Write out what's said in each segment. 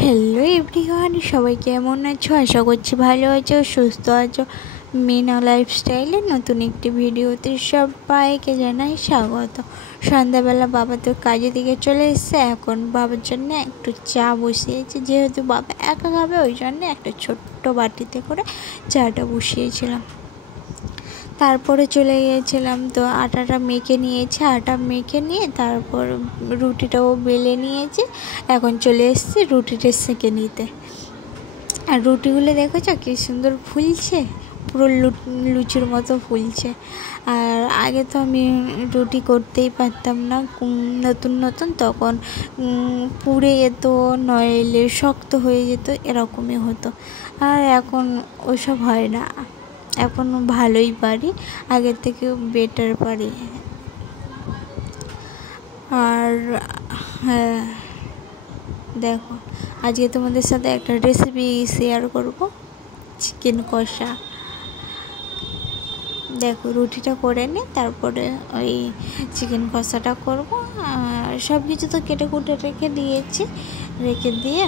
Hello everyone, সবাই কেমন আছো? আশা করছি ভালো আছো, সুস্থ আছো। মিনা লাইফস্টাইলের নতুন একটি ভিডিওতে সবাইকে জানাই স্বাগত। সন্ধ্যাবেলা বাবা তো কাজে দিকে চলে এসছে। এখন বাবার জন্য একটু চা বসিয়েছি, যেহেতু বাবা একা খাবে ওই জন্য একটা ছোট্ট বাটিতে করে চাটা বসিয়েছিলাম। তারপরে চলে গিয়েছিলাম, তো আটাটা মেখে নিয়েছি। আটা মেখে নিয়ে তারপর রুটিটাও বেলে নিয়েছি। এখন চলে এসেছি রুটিটা সেঁকে নিতে। আর রুটিগুলো দেখেছো কি সুন্দর ফুলছে, পুরো লুচির মতো ফুলছে। আর আগে তো আমি রুটি করতেই পারতাম না, নতুন নতুন তখন পুড়ে যেত, নইলে শক্ত হয়ে যেত, এরকমই হতো। আর এখন ওসব হয় না, এখন ভালোই পারি, আগের থেকে বেটার পারি। আর হ্যাঁ, দেখো আজকে তোমাদের সাথে একটা রেসিপি শেয়ার করব, চিকেন কষা। দেখো রুটিটা করে নিই, তারপরে ওই চিকেন কষাটা করব। আর সব কিছু তো কেটে কুটে রেখে দিয়ে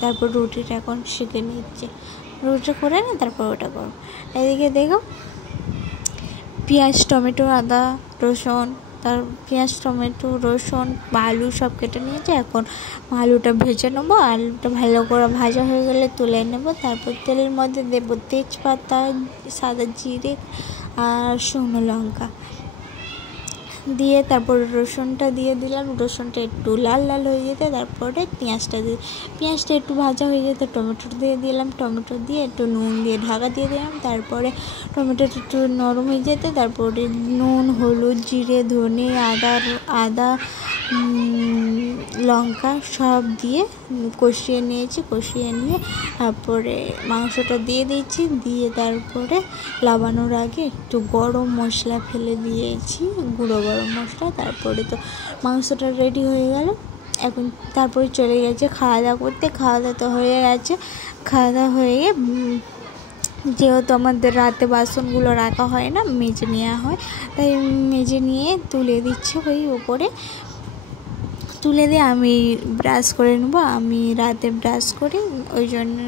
তারপর রুটিটা এখন শিখে নিচ্ছি। রুটিটা করে নিই, তারপর ওটা করব। এদিকে দেখো পেঁয়াজ, টমেটো, আদা, রসুন, পেঁয়াজ, টমেটো, রসুন, আলু সব কেটে নিয়েছি। এখন আলুটা ভেজে নেবো। আলুটা ভালো করে ভাজা হয়ে গেলে তুলে নেব। তারপর তেলের মধ্যে দেবো তেজপাতা, সাদা জিরে আর শুকনো লঙ্কা দিয়ে তারপর রসুনটা দিয়ে দিলাম। রসুনটা একটু লাল লাল হয়ে যেতে তারপরে পেঁয়াজটা একটু ভাজা হয়ে যেতে টমেটো দিয়ে দিলাম। টমেটো দিয়ে একটু নুন দিয়ে ঢাকা দিয়ে দিলাম। তারপরে টমেটোটা একটু নরম হয়ে যেতে তারপরে নুন, হলুদ, জিরে, ধনে, আদা, লঙ্কা সব দিয়ে কষিয়ে নিয়েছি। কষিয়ে নিয়ে তারপরে মাংসটা দিয়ে দিয়েছি। দিয়ে তারপরে লাবানোর আগে একটু গরম মশলা ফেলে দিয়েছি, গুঁড়ো গরম মশলা। তারপরে তো মাংসটা রেডি হয়ে গেল। এখন তারপরে চলে গেছে খাওয়া দাওয়া করতে। খাওয়া দাওয়া তো হয়ে গেছে। খাওয়া দাওয়া হয়ে যেহেতু আমাদের রাতে বাসনগুলো রাখা হয় না, মেজে নেওয়া হয়, তাই মেজে নিয়ে তুলে দিচ্ছে ওই উপরে। তুলে দিয়ে আমি ব্রাশ করে নেব। আমি রাতে ব্রাশ করি, ওই জন্য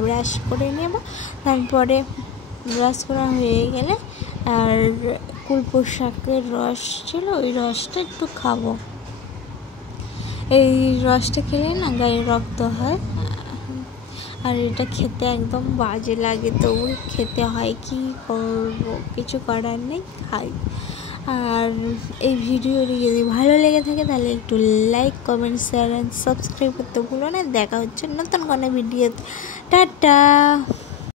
ব্রাশ করে নেব। তারপরে ব্রাশ করা হয়ে গেলে আর কুলপো শাকের রস ছিল, ওই রসটা একটু খাবো। এই রসটা খেলে না গায়ে রক্ত হয়, আর এটা খেতে একদম বাজে লাগে, তো খেতে হয়, কি করবো, কিছু করার নেই, খাই। আর এই ভিডিওটি যদি ভালো লেগে থাকে তাহলে একটু like, comment, share and subscribe করতে ভুলো না। দেখা হচ্ছে নতুন কোনো ভিডিওতে। টাটা।